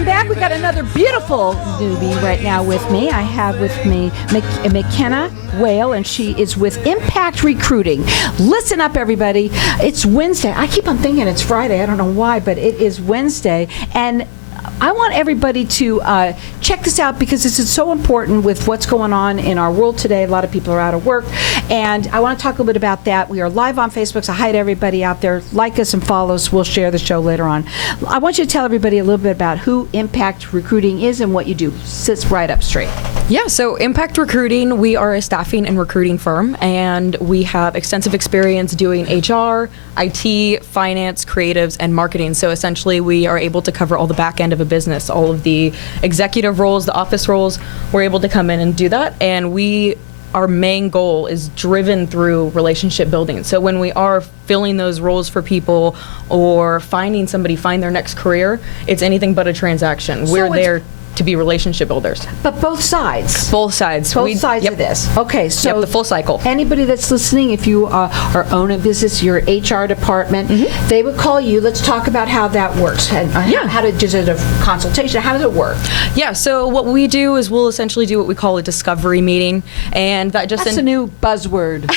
Welcome back. We got another beautiful newbie right now with me. I have with me McKenna Whale, and she is with Impact Recruiting. Listen up, everybody. It's Wednesday. I keep on thinking it's Friday. I don't know why, but it is Wednesday. And I want everybody to check this out because this is so important with what's going on in our world today. A lot of people are out of work, and I want to talk a little bit about that. We are live on Facebook, so hi to everybody out there. Like us and follow us. We'll share the show later on. I want you to tell everybody a little bit about who Impact Recruiting is and what you do. Sits right up straight. Yeah, so Impact Recruiting, we are a staffing and recruiting firm, and we have extensive experience doing HR, IT, finance, creatives, and marketing. So essentially, we are able to cover all the back end of a business, all of the executive roles, the office roles. We're able to come in and do that, and our main goal is driven through relationship building. So when we are filling those roles for people or finding somebody find their next career, it's anything but a transaction. So we're there to be relationship builders. But both sides. Both sides. Both sides of this. Okay, so the full cycle. Anybody that's listening, if you are own a business, your HR department, they would call you. Let's talk about how that works. Is it a consultation? How does it work? Yeah, so what we do is we'll essentially do what we call a discovery meeting, and that's a new buzzword.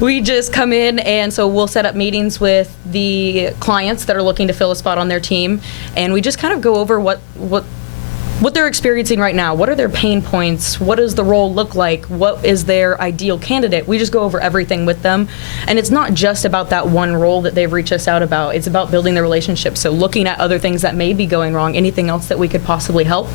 We just come in, and so we'll set up meetings with the clients that are looking to fill a spot on their team, and we just kind of go over what they're experiencing right now. What are their pain points? What does the role look like? What is their ideal candidate? We just go over everything with them. And it's not just about that one role that they've reached us out about. It's about building the relationship. So looking at other things that may be going wrong, anything else that we could possibly help.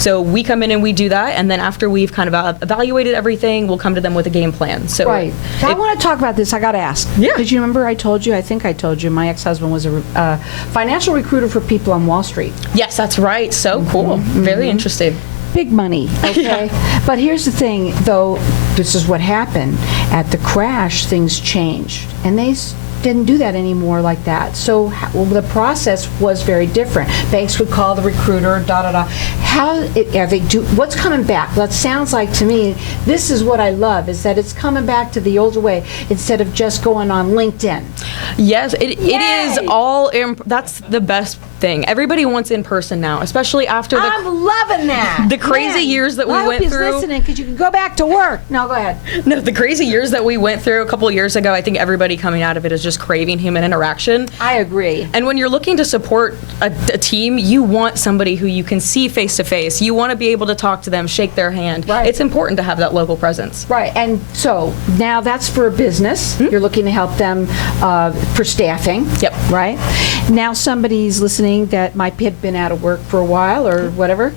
So we come in and we do that. And then after we've kind of evaluated everything, we'll come to them with a game plan. So right. I want to talk about this. I got to ask. Yeah. Did you remember I think I told you, my ex-husband was a financial recruiter for people on Wall Street. Yes, that's right. So cool. Very interesting. Big money, okay? Yeah. But here's the thing, though, this is what happened. At the crash, things changed, and they didn't do that anymore like that. So the process was very different. Banks would call the recruiter, what's coming back? That sounds like, to me, this is what I love, is that it's coming back to the older way instead of just going on LinkedIn. Yes, it is all, that's the best thing. Everybody wants in person now, especially after I'm loving that. The crazy years that we went through. I hope he's listening, because you can go back to work. No, go ahead. No, the crazy years that we went through a couple of years ago, I think everybody coming out of it is just craving human interaction. I agree. And when you're looking to support a team, you want somebody who you can see face to face. You want to be able to talk to them, shake their hand. Right. It's important to have that local presence. Right. And so now that's for a business. You're looking to help them for staffing. Yep. Right. Now somebody's listening that might have been out of work for a while or whatever.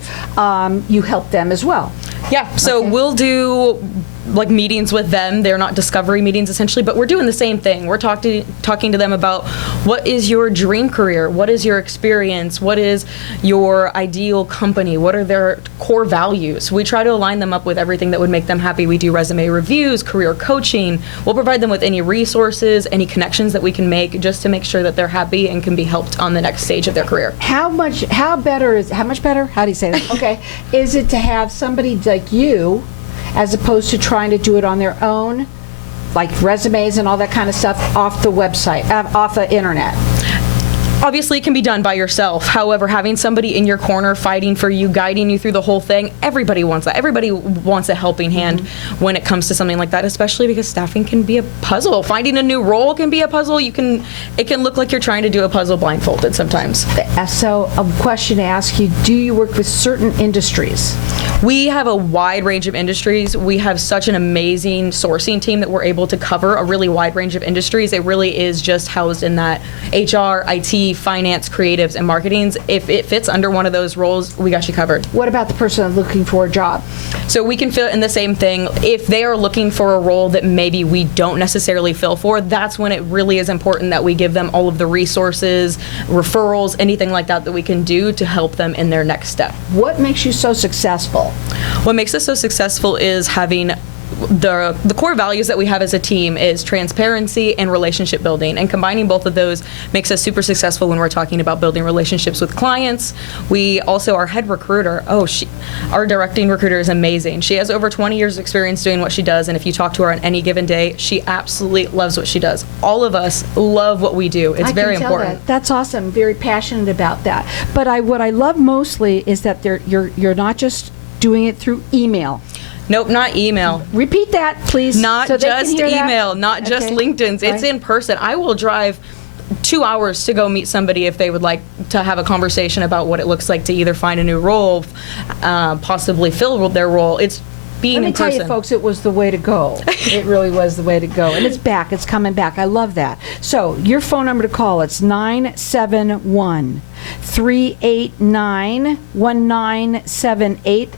You help them as well. Yeah. So we'll do like meetings with them. They're not discovery meetings essentially, but we're doing the same thing. We're talking to them about what is your dream career? What is your experience? What is your ideal company? What are their core values? We try to align them up with everything that would make them happy. We do resume reviews, career coaching. We'll provide them with any resources, any connections that we can make just to make sure that they're happy and can be helped on the next stage of their career. How much better? How do you say that? Okay. Is it to have somebody like you, as opposed to trying to do it on their own, like resumes and all that kind of stuff off the website, off the internet? Obviously, it can be done by yourself. However, having somebody in your corner fighting for you, guiding you through the whole thing, everybody wants that. Everybody wants a helping hand when it comes to something like that, especially because staffing can be a puzzle. Finding a new role can be a puzzle. It can look like you're trying to do a puzzle blindfolded sometimes. So a question to ask you, do you work with certain industries? We have a wide range of industries. We have such an amazing sourcing team that we're able to cover a really wide range of industries. It really is just housed in that HR, IT, finance, creatives, and marketings. If it fits under one of those roles, we got you covered. What about the person looking for a job? So we can fit in the same thing. If they are looking for a role that maybe we don't necessarily fill for, that's when it really is important that we give them all of the resources, referrals, anything like that we can do to help them in their next step. What makes you so successful? What makes us so successful is having the core values that we have as a team is transparency and relationship building, and combining both of those makes us super successful when we're talking about building relationships with clients. We also, our head recruiter, our directing recruiter is amazing. She has over 20 years of experience doing what she does, and if you talk to her on any given day, she absolutely loves what she does. All of us love what we do. It's very important. That's awesome. Very passionate about that. But what I love mostly is that you're not just doing it through email. Nope, not email. Repeat that, please. Not just email, not just LinkedIn's. It's in person. I will drive 2 hours to go meet somebody if they would like to have a conversation about what it looks like to either find a new role, possibly fill their role. It's being in person. Let me tell you, folks, it was the way to go. It really was the way to go. And it's back. It's coming back. I love that. So your phone number to call, it's 971-389-1978.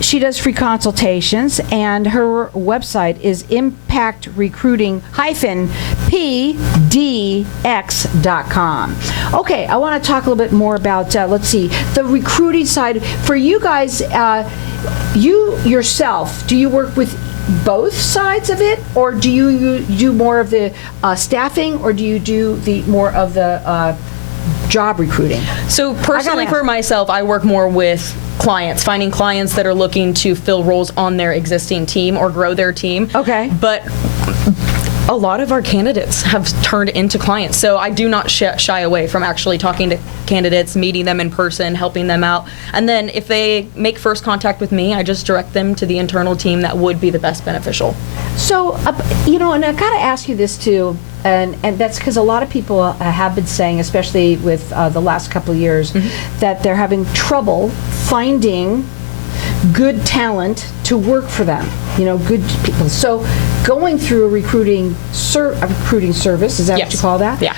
She does free consultations, and her website is impactrecruiting-pdx.com. Okay, I want to talk a little bit more about, let's see, the recruiting side. For you guys, you yourself, do you work with both sides of it, or do you do more of the staffing, or do you do the more of the job recruiting? So personally, for myself, I work more with clients, finding clients that are looking to fill roles on their existing team or grow their team. Okay. But a lot of our candidates have turned into clients, so I do not shy away from actually talking to candidates, meeting them in person, helping them out, and then if they make first contact with me, I just direct them to the internal team that would be the best beneficial. So, and I got to ask you this too, and that's because a lot of people have been saying, especially with the last couple of years, that they're having trouble finding good talent to work for them, good people. So going through a recruiting service, is that what you call that? Yeah.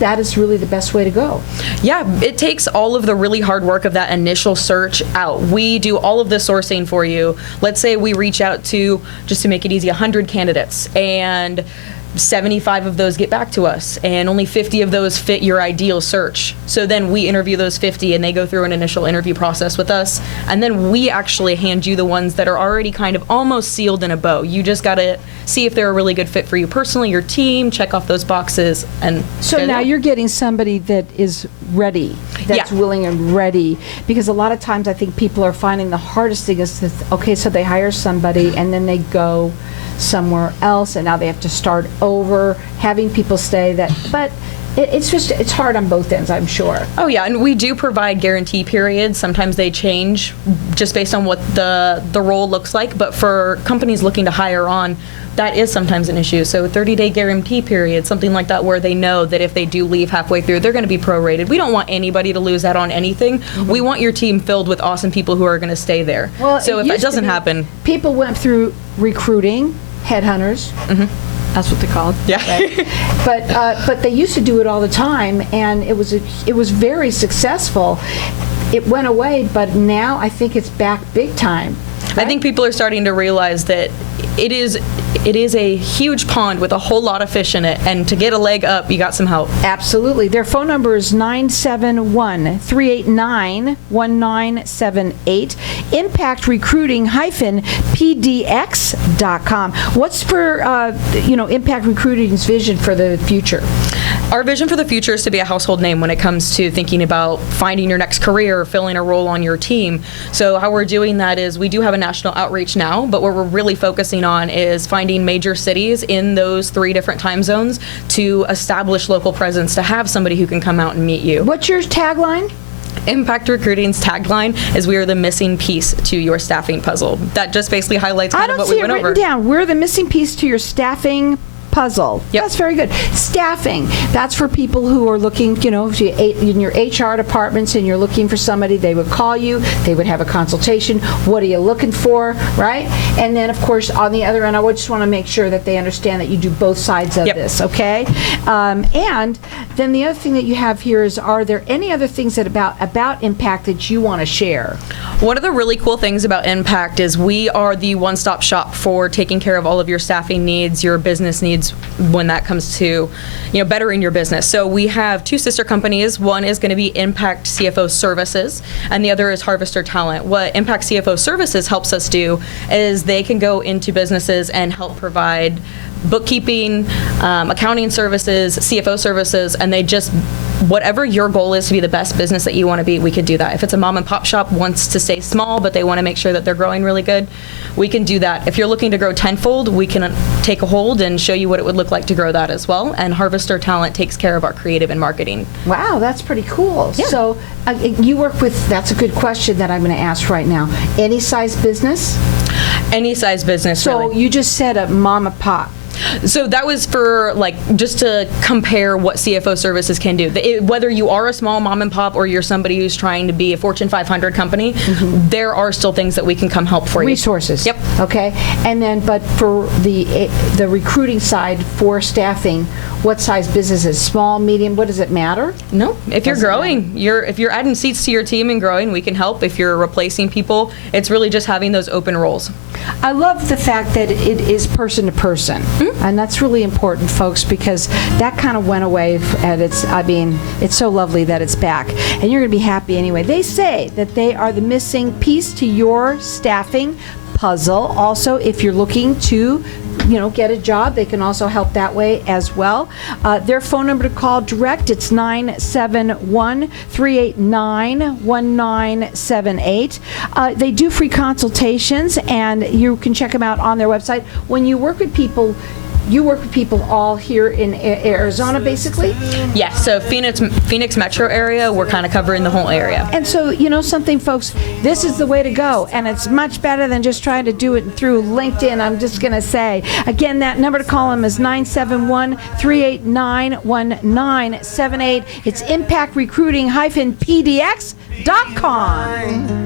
That is really the best way to go. Yeah, it takes all of the really hard work of that initial search out. We do all of the sourcing for you. Let's say we reach out to, just to make it easy, 100 candidates, and 75 of those get back to us, and only 50 of those fit your ideal search. So then we interview those 50, and they go through an initial interview process with us, and then we actually hand you the ones that are already kind of almost sealed in a bow. You just got to see if they're a really good fit for you personally, your team, check off those boxes, and so now you're getting somebody that is ready, that's willing and ready, because a lot of times I think people are finding the hardest thing is so they hire somebody and then they go somewhere else, and now they have to start over, having people stay but it's hard on both ends, I'm sure. Oh yeah, and we do provide guarantee periods. Sometimes they change just based on what the role looks like, but for companies looking to hire on, that is sometimes an issue. So 30-day guarantee period, something like that, where they know that if they do leave halfway through, they're going to be prorated. We don't want anybody to lose out on anything. We want your team filled with awesome people who are going to stay there. Well, so if that doesn't happen, people went through recruiting, headhunters. That's what they're called. Yeah. Right? But they used to do it all the time, and it was very successful. It went away, but now I think it's back big time. Right? I think people are starting to realize that it is a huge pond with a whole lot of fish in it, and to get a leg up, you got some help. Absolutely. Their phone number is 971-389-1978. impactrecruiting-pdx.com. What's for Impact Recruiting's vision for the future? Our vision for the future is to be a household name when it comes to thinking about finding your next career or filling a role on your team. So how we're doing that is we do have a national outreach now, but what we're really focusing on is finding major cities in those 3 different time zones to establish local presence, to have somebody who can come out and meet you. What's your tagline? Impact Recruiting's tagline is "We are the missing piece to your staffing puzzle." That just basically highlights kind of what we went over. I don't see it written down. We're the missing piece to your staffing puzzle. Yep. That's very good. Staffing, that's for people who are looking, if you in your HR departments and you're looking for somebody, they would call you, they would have a consultation. What are you looking for, right? And then, of course, on the other end, I just want to make sure that they understand that you do both sides of this, okay? And then the other thing that you have here is, are there any other things that about Impact that you want to share? One of the really cool things about Impact is we are the one-stop shop for taking care of all of your staffing needs, your business needs, needs when that comes to, bettering your business. So we have two sister companies. One is going to be Impact CFO Services, and the other is Harvester Talent. What Impact CFO Services helps us do is they can go into businesses and help provide bookkeeping, accounting services, CFO services, and they just, whatever your goal is to be the best business that you want to be, we could do that. If it's a mom and pop shop wants to stay small, but they want to make sure that they're growing really good, we can do that. If you're looking to grow tenfold, we can take a hold and show you what it would look like to grow that as well. And Harvester Talent takes care of our creative and marketing. Wow, that's pretty cool. Yeah. So you work with, that's a good question that I'm going to ask right now. Any size business? Any size business, So really. you just said a mom and pop. So that was for just to compare what CFO services can do. Whether you are a small mom and pop or you're somebody who's trying to be a Fortune 500 company, there are still things that we can come help for you. Resources. Yep. Okay. And then, but for the recruiting side for staffing, what size businesses? Small, medium? What does it matter? No, if you're Doesn't growing, if you're adding seats to your team and growing, we can help. If you're replacing people, it's really just having those open roles. I love the fact that it is person to person, and that's really important, folks, because that kind of went away. And it's so lovely that it's back, and you're going to be happy anyway. They say that they are the missing piece to your staffing puzzle. Also, if you're looking to get a job, they can also help that way as well. Their phone number to call direct, it's 971-389-1978. They do free consultations, and you can check them out on their website. When you work with people, you work with people all here in Arizona, basically? Yes, so Phoenix metro area, we're kind of covering the whole area. And so, something, folks, this is the way to go, and it's much better than just trying to do it through LinkedIn, I'm just going to say. Again, that number to call them is 971-389-1978. It's impactrecruiting-pdx.com.